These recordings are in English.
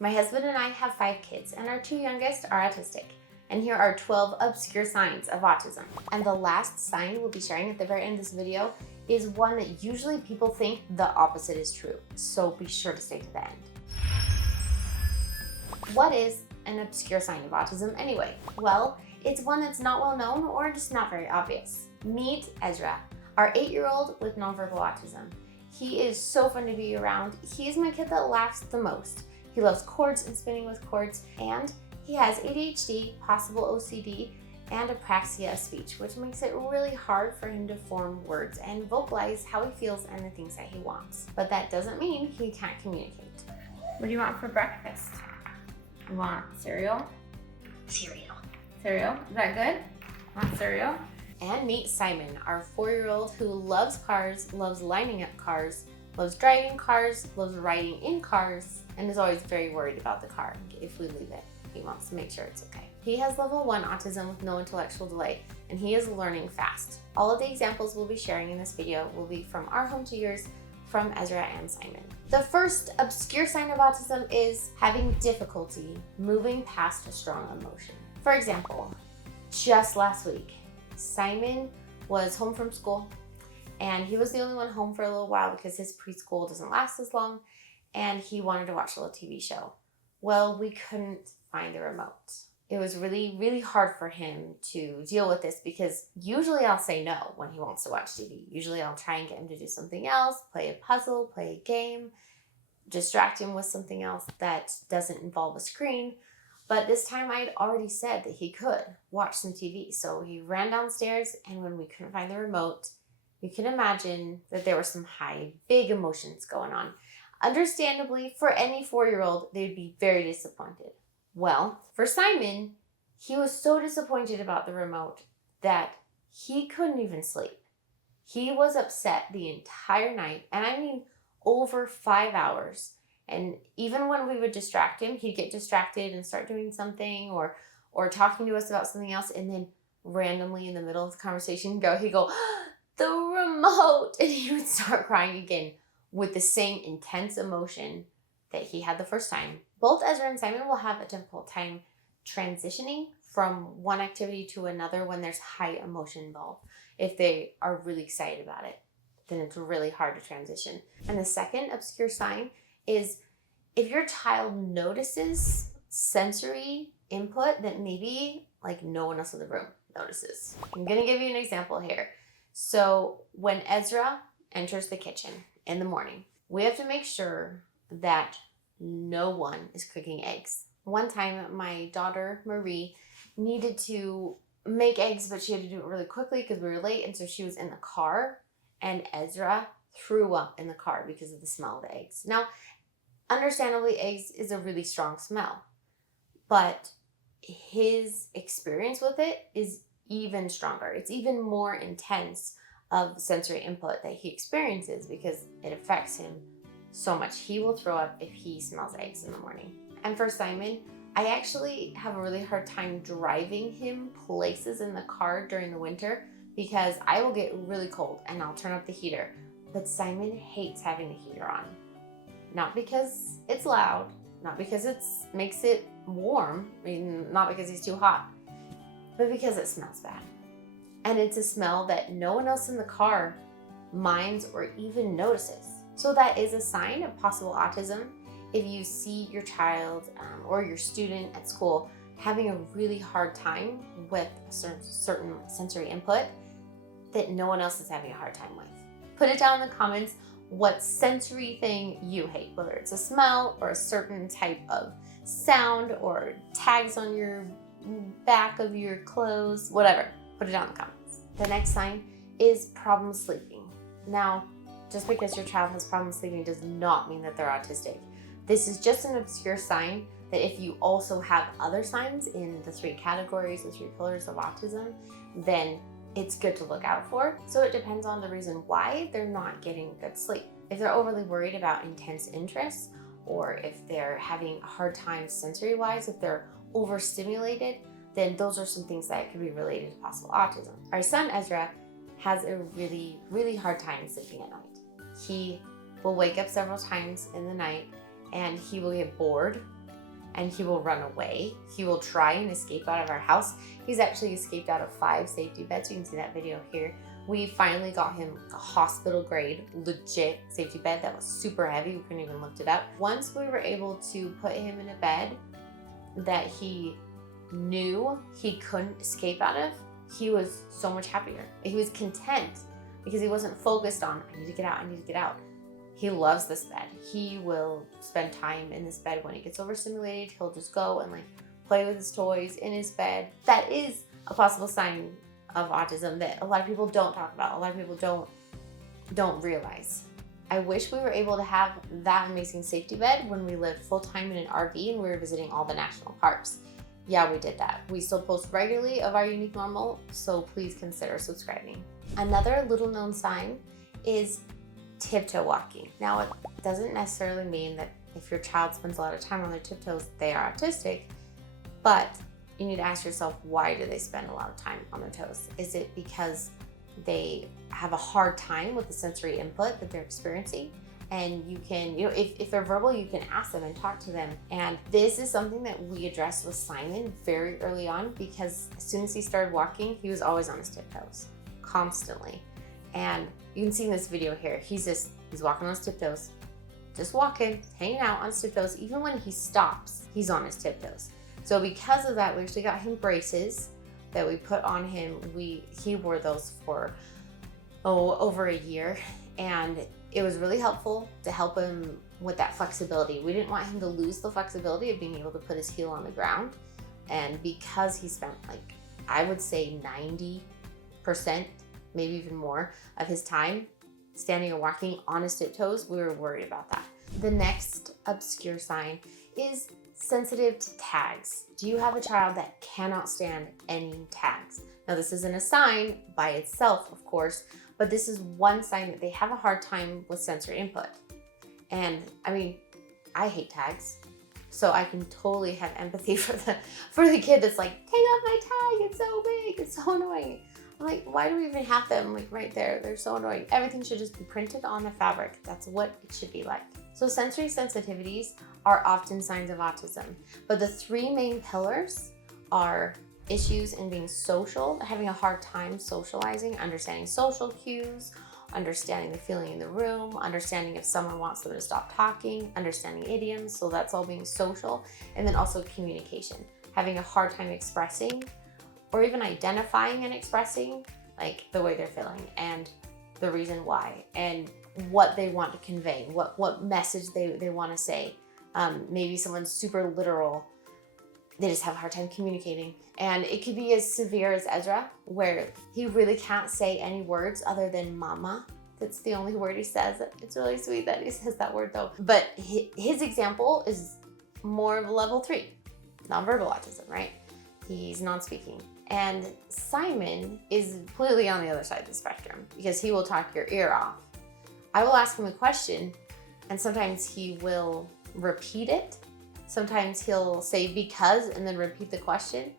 My husband and I have 5 kids, and our 2 youngest are autistic. And here are 12 obscure signs of autism. And the last sign we'll be sharing at the very end of this video is one that usually people think the opposite is true. So be sure to stay to the end. What is an obscure sign of autism anyway? Well, it's one that's not well known or just not very obvious. Meet Ezra, our 8-year-old with nonverbal autism. He is so fun to be around. He's my kid that laughs the most. He loves chords and spinning with chords, and he has ADHD, possible OCD, and apraxia of speech, which makes it really hard for him to form words and vocalize how he feels and the things that he wants. But that doesn't mean he can't communicate. What do you want for breakfast? You want cereal? Cereal. Cereal? Is that good? Want cereal? And meet Simon, our 4-year-old who loves cars, loves lining up cars, loves driving cars, loves riding in cars, and is always very worried about the car. If we leave it, he wants to make sure it's okay. He has level 1 autism with no intellectual delay, and he is learning fast. All of the examples we'll be sharing in this video will be from our home tutors, from Ezra and Simon. The first obscure sign of autism is having difficulty moving past a strong emotion. For example, just last week, Simon was home from school, and he was the only one home for a little while because his preschool doesn't last as long, and he wanted to watch a little TV show. Well, we couldn't find the remote. It was really, really hard for him to deal with this because usually I'll say no when he wants to watch TV. Usually I'll try and get him to do something else, play a puzzle, play a game, distract him with something else that doesn't involve a screen. But this time I'd already said that he could watch some TV. So he ran downstairs, and when we couldn't find the remote, you can imagine that there were some big emotions going on. Understandably, for any 4-year-old, they'd be very disappointed. Well, for Simon, he was so disappointed about the remote that he couldn't even sleep. He was upset the entire night, and I mean over 5 hours. And even when we would distract him, he'd get distracted and start doing something or talking to us about something else, and then randomly in the middle of the conversation he'd go, the remote! And he would start crying again with the same intense emotion that he had the first time. Both Ezra and Simon will have a difficult time transitioning from one activity to another when there's high emotion involved. If they are really excited about it, then it's really hard to transition. And the second obscure sign is if your child notices sensory input that maybe like no one else in the room notices. I'm gonna give you an example here. So when Ezra enters the kitchen in the morning, we have to make sure that no one is cooking eggs. One time my daughter Marie needed to make eggs, but she had to do it really quickly because we were late, and so she was in the car, and Ezra threw up in the car because of the smell of the eggs. Now, understandably, eggs is a really strong smell, but his experience with it is even stronger. It's even more intense of sensory input that he experiences because it affects him so much. He will throw up if he smells eggs in the morning. And for Simon, I actually have a really hard time driving him places in the car during the winter because I will get really cold and I'll turn up the heater. But Simon hates having the heater on. Not because it's loud, not because it makes it warm, not because he's too hot, but because it smells bad. And it's a smell that no one else in the car minds or even notices. So that is a sign of possible autism. If you see your child or your student at school having a really hard time with a certain sensory input that no one else is having a hard time with. Put it down in the comments what sensory thing you hate, whether it's a smell or a certain type of sound or tags on your back of your clothes, whatever. Put it down in the comments. The next sign is problem sleeping. Now, just because your child has problem sleeping does not mean that they're autistic. This is just an obscure sign that if you also have other signs in the 3 categories, the 3 pillars of autism, then it's good to look out for. So it depends on the reason why they're not getting good sleep. If they're overly worried about intense interests, or if they're having a hard time sensory-wise, if they're overstimulated, then those are some things that could be related to possible autism. Our son Ezra has a really, really hard time sleeping at night. He will wake up several times in the night and he will get bored and he will run away. He will try and escape out of our house. He's actually escaped out of 5 safety beds. You can see that video here. We finally got him a hospital grade, legit safety bed that was super heavy. We couldn't even lift it up. Once we were able to put him in a bed that he knew he couldn't escape out of, he was so much happier. He was content because he wasn't focused on, I need to get out, I need to get out. He loves this bed. He will spend time in this bed. When he gets overstimulated, he'll just go and like play with his toys in his bed. That is a possible sign of autism that a lot of people don't talk about. A lot of people don't realize. I wish we were able to have that amazing safety bed when we lived full-time in an RV and we were visiting all the national parks. Yeah, we did that. We still post regularly of our unique normal, so please consider subscribing. Another little known sign is tiptoe walking. Now, it doesn't necessarily mean that if your child spends a lot of time on their tiptoes, they are autistic, but you need to ask yourself, why do they spend a lot of time on their toes? Is it because they have a hard time with the sensory input that they're experiencing? And you can, if they're verbal, you can ask them and talk to them. And this is something that we addressed with Simon very early on, because as soon as he started walking, he was always on his tiptoes, constantly. And you can see in this video here, he's walking on his tiptoes, just walking, hanging out on his tiptoes. Even when he stops, he's on his tiptoes. So because of that, we actually got him braces that we put on him. He wore those for over a year, and it was really helpful to help him with that flexibility. We didn't want him to lose the flexibility of being able to put his heel on the ground. And because he spent, like, I would say 90%, maybe even more, of his time standing or walking on his tiptoes, we were worried about that. The next obscure sign is sensitive to tags. Do you have a child that cannot stand any tags? Now, this isn't a sign by itself, of course, but this is one sign that they have a hard time with sensory input. And I mean, I hate tags, so I can totally have empathy for the kid that's like, take off my tag, it's so big, it's so annoying. I'm like, why do we even have them like right there? They're so annoying. Everything should just be printed on the fabric. That's what it should be like. So sensory sensitivities are often signs of autism, but the 3 main pillars are issues in being social, having a hard time socializing, understanding social cues, understanding the feeling in the room, understanding if someone wants them to stop talking, understanding idioms, so that's all being social, and then also communication, having a hard time expressing or even identifying and expressing like the way they're feeling and the reason why and what they want to convey, what message they want to say. Maybe someone's super literal, they just have a hard time communicating. And it could be as severe as Ezra, where he really can't say any words other than mama. That's the only word he says. It's really sweet that he says that word though. But his example is more of a level 3, nonverbal autism, right? He's non-speaking. And Simon is completely on the other side of the spectrum because he will talk your ear off. I will ask him a question and sometimes he will repeat it. Sometimes he'll say because and then repeat the question.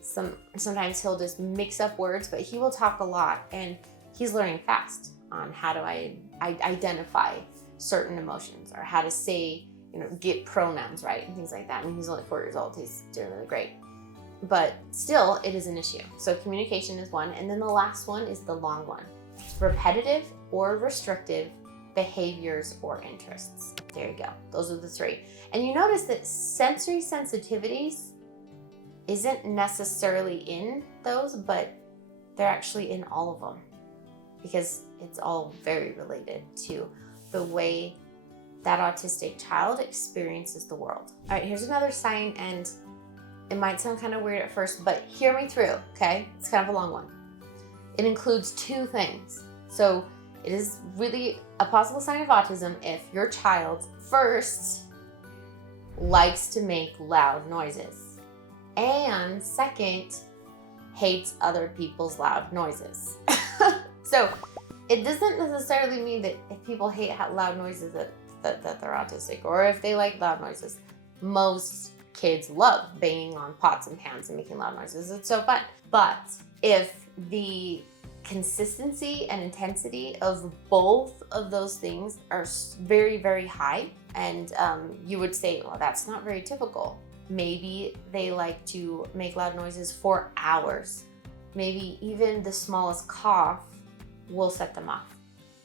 Sometimes he'll just mix up words, but he will talk a lot and he's learning fast on how to identify certain emotions or how to say, get pronouns right and things like that. I mean, he's only 4 years old. He's doing really great. But still, it is an issue. So communication is one. And then the last one is the long one. Repetitive or restrictive behaviors or interests. There you go. Those are the 3. And you notice that sensory sensitivities isn't necessarily in those, but they're actually in all of them because it's all very related to the way that autistic child experiences the world. All right, here's another sign, and it might sound kind of weird at first, but hear me through, okay? It's kind of a long one. It includes 2 things. So it is really a possible sign of autism if your child first likes to make loud noises and second hates other people's loud noises. So it doesn't necessarily mean that if people hate loud noises that they're autistic, or if they like loud noises. Most kids love banging on pots and pans and making loud noises. It's so fun. But if the consistency and intensity of both of those things are very, very high. And you would say, well, that's not very typical. Maybe they like to make loud noises for hours. Maybe even the smallest cough will set them off.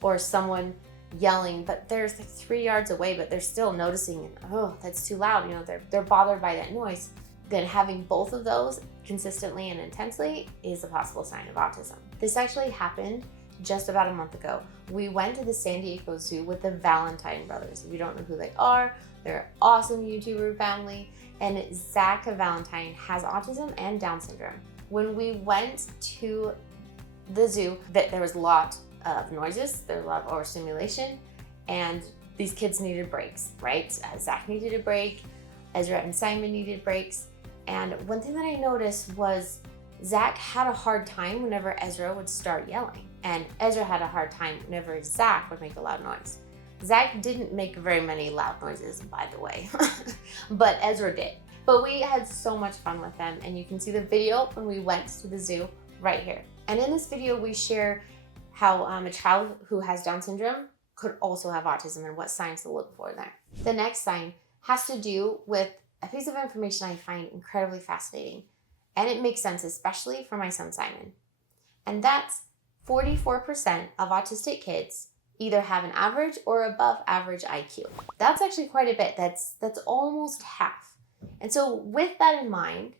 Or someone yelling, but they're like 3 yards away, but they're still noticing, oh, that's too loud. You know, they're bothered by that noise. Then having both of those consistently and intensely is a possible sign of autism. This actually happened just about a month ago. We went to the San Diego Zoo with the Valentine brothers. If you don't know who they are, they're an awesome YouTuber family. And Zach Valentine has autism and Down syndrome. When we went to the zoo, there was a lot of noises, there was a lot of overstimulation, and these kids needed breaks, right? Zach needed a break, Ezra and Simon needed breaks. And one thing that I noticed was Zach had a hard time whenever Ezra would start yelling, and Ezra had a hard time whenever Zach would make a loud noise. Zach didn't make very many loud noises, by the way, but Ezra did. But we had so much fun with them, and you can see the video when we went to the zoo right here. And in this video, we share how a child who has Down syndrome could also have autism and what signs to look for there. The next sign has to do with a piece of information I find incredibly fascinating, and it makes sense, especially for my son Simon. And that's 44% of autistic kids either have an average or above average IQ. That's actually quite a bit. That's almost half. And so with that in mind,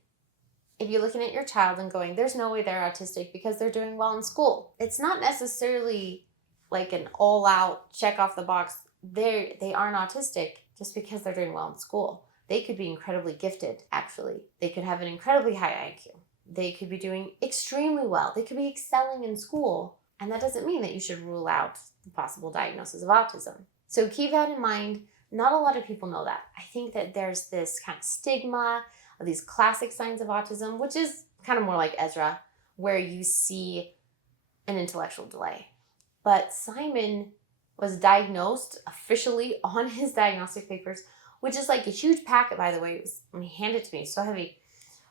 if you're looking at your child and going, there's no way they're autistic because they're doing well in school, it's not necessarily like an all-out check off the box. They aren't autistic just because they're doing well in school. They could be incredibly gifted, actually. They could have an incredibly high IQ. They could be doing extremely well. They could be excelling in school. And that doesn't mean that you should rule out the possible diagnosis of autism. So keep that in mind. Not a lot of people know that. I think that there's this kind of stigma of these classic signs of autism, which is kind of more like Ezra, where you see an intellectual delay. But Simon was diagnosed officially on his diagnostic papers, which is like a huge packet, by the way. It was, when he handed it to me, so heavy.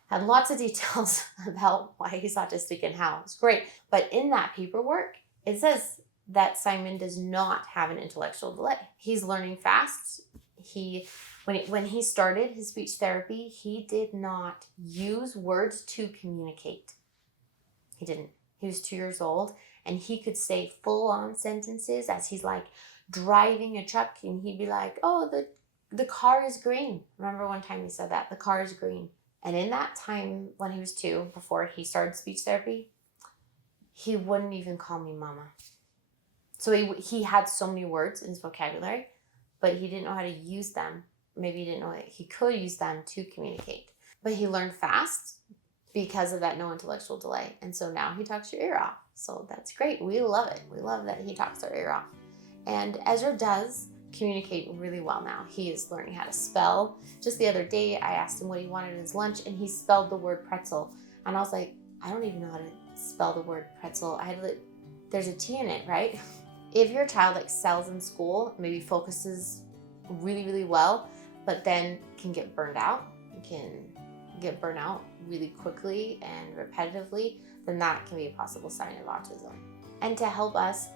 Had lots of details about why he's autistic and how. It's great. But in that paperwork, it says that Simon does not have an intellectual delay. He's learning fast. When he started his speech therapy, he did not use words to communicate. He didn't. He was 2 years old, and he could say full-on sentences as he's like driving a truck, and he'd be like, oh, the car is green. Remember one time he said that, the car is green. And in that time when he was 2, before he started speech therapy, he wouldn't even call me mama. So he had so many words in his vocabulary, but he didn't know how to use them. Maybe he didn't know that he could use them to communicate. But he learned fast because of that no intellectual delay. And so now he talks your ear off. So that's great. We love it. We love that he talks our ear off. And Ezra does communicate really well now. He is learning how to spell. Just the other day, I asked him what he wanted in his lunch, and he spelled the word pretzel. And I was like, I don't even know how to spell the word pretzel. There's a T in it, right? If your child excels in school, maybe focuses really, really well, but then can get burned out, really quickly and repetitively, then that can be a possible sign of autism. And to help us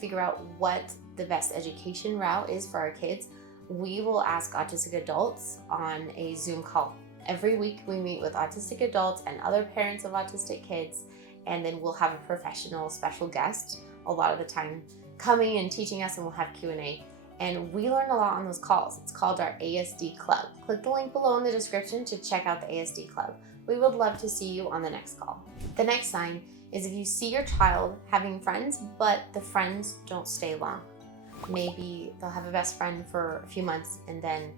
figure out what the best education route is for our kids, we will ask autistic adults on a Zoom call. Every week we meet with autistic adults and other parents of autistic kids, and then we'll have a professional special guest a lot of the time coming and teaching us, and we'll have Q&A. And we learn a lot on those calls. It's called our ASD Club. Click the link below in the description to check out the ASD Club. We would love to see you on the next call. The next sign is if you see your child having friends, but the friends don't stay long. Maybe they'll have a best friend for a few months and then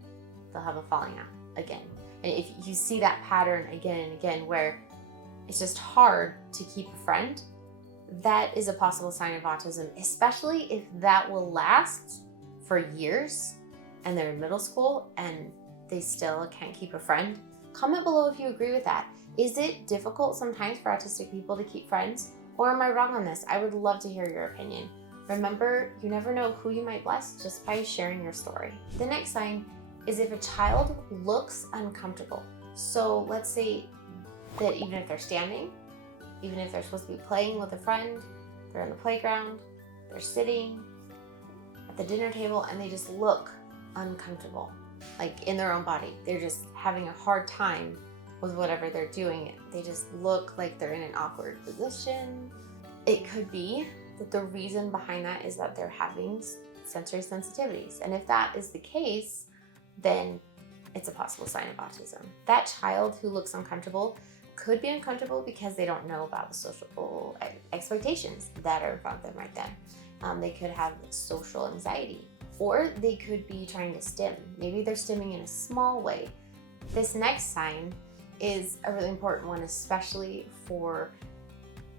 they'll have a falling out again. And if you see that pattern again and again where it's just hard to keep a friend, that is a possible sign of autism, especially if that will last for years and they're in middle school and they still can't keep a friend. Comment below if you agree with that. Is it difficult sometimes for autistic people to keep friends? Or am I wrong on this? I would love to hear your opinion. Remember, you never know who you might bless just by sharing your story. The next sign is if a child looks uncomfortable. So let's say that even if they're standing, even if they're supposed to be playing with a friend, they're in the playground, they're sitting at the dinner table, and they just look uncomfortable, like in their own body. They're just having a hard time with whatever they're doing. They just look like they're in an awkward position. It could be that the reason behind that is that they're having sensory sensitivities. And if that is the case, then it's a possible sign of autism. That child who looks uncomfortable could be uncomfortable because they don't know about the social expectations that are in front of them right then. They could have social anxiety, or they could be trying to stim. Maybe they're stimming in a small way. This next sign is a really important one, especially for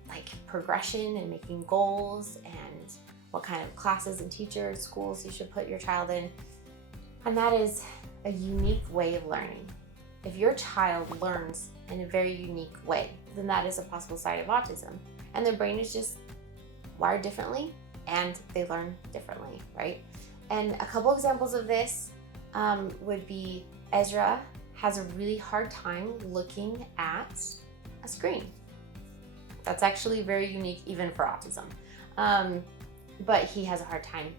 like progression and making goals and what kind of classes and teachers, schools you should put your child in. And that is a unique way of learning. If your child learns in a very unique way, then that is a possible sign of autism. And their brain is just wired differently and they learn differently, right? And a couple examples of this would be Ezra has a really hard time looking at a screen. That's actually very unique even for autism. But he has a hard time.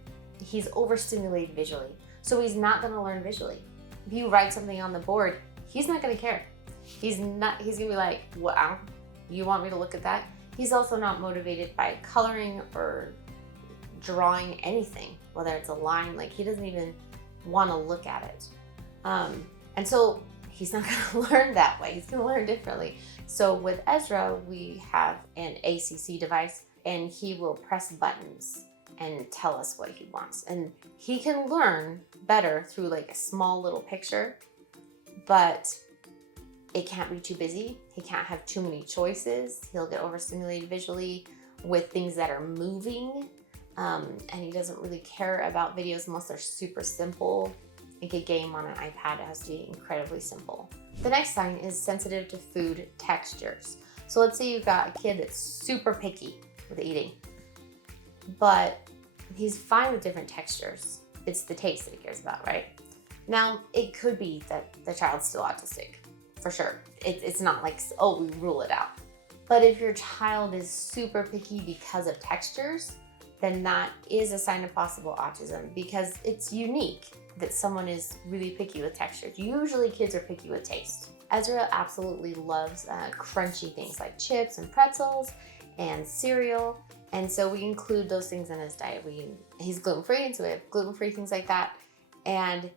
He's overstimulated visually. So he's not gonna learn visually. If you write something on the board, he's not gonna care. He's gonna be like, wow, you want me to look at that? He's also not motivated by coloring or drawing anything, whether it's a line, like he doesn't even wanna look at it. And so he's not gonna learn that way. He's gonna learn differently. So with Ezra, we have an ACC device and he will press buttons and tell us what he wants. And he can learn better through like a small little picture, but it can't be too busy. He can't have too many choices. He'll get overstimulated visually with things that are moving. And he doesn't really care about videos unless they're super simple. Like a game on an iPad, it has to be incredibly simple. The next sign is sensitive to food textures. So let's say you've got a kid that's super picky with eating, but he's fine with different textures. It's the taste that he cares about, right? Now, it could be that the child's still autistic, for sure. It's not like, oh, we rule it out. But if your child is super picky because of textures, then that is a sign of possible autism because it's unique that someone is really picky with textures. Usually kids are picky with taste. Ezra absolutely loves crunchy things like chips and pretzels and cereal. And so we include those things in his diet. He's gluten-free, and so we have gluten-free things like that. And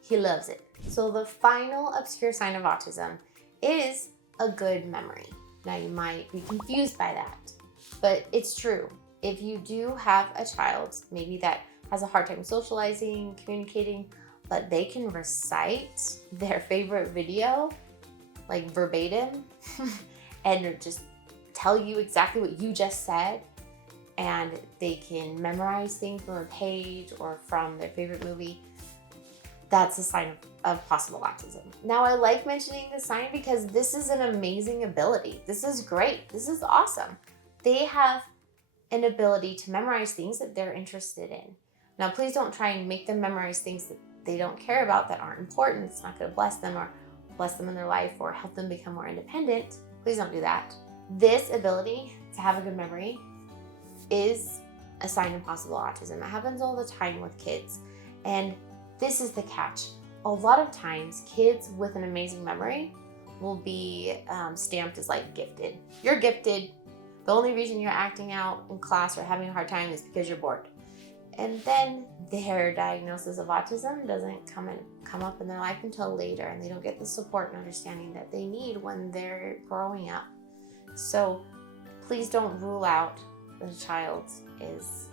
he loves it. So the final obscure sign of autism is a good memory. Now you might be confused by that, but it's true. If you do have a child, maybe that has a hard time socializing, communicating, but they can recite their favorite video, like verbatim, and just tell you exactly what you just said, and they can memorize things from a page or from their favorite movie, that's a sign of possible autism. Now, I like mentioning this sign because this is an amazing ability. This is great. This is awesome. They have an ability to memorize things that they're interested in. Now, please don't try and make them memorize things that they don't care about, that aren't important. It's not going to bless them or bless them in their life or help them become more independent. Please don't do that. This ability to have a good memory is a sign of possible autism. It happens all the time with kids. And this is the catch. A lot of times, kids with an amazing memory will be stamped as like gifted. You're gifted. The only reason you're acting out in class or having a hard time is because you're bored. And then their diagnosis of autism doesn't come up in their life until later, and they don't get the support and understanding that they need when they're growing up. So please don't rule out that a child is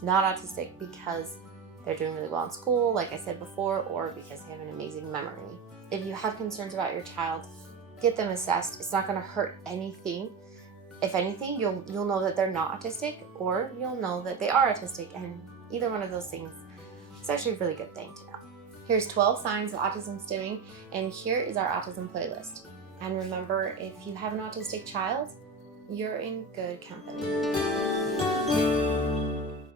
not autistic because they're doing really well in school, like I said before, or because they have an amazing memory. If you have concerns about your child, get them assessed. It's not going to hurt anything. If anything, you'll know that they're not autistic, or you'll know that they are autistic, and either one of those things is actually a really good thing to know. Here's 12 signs of autism stimming, and here is our autism playlist. And remember, if you have an autistic child, you're in good company.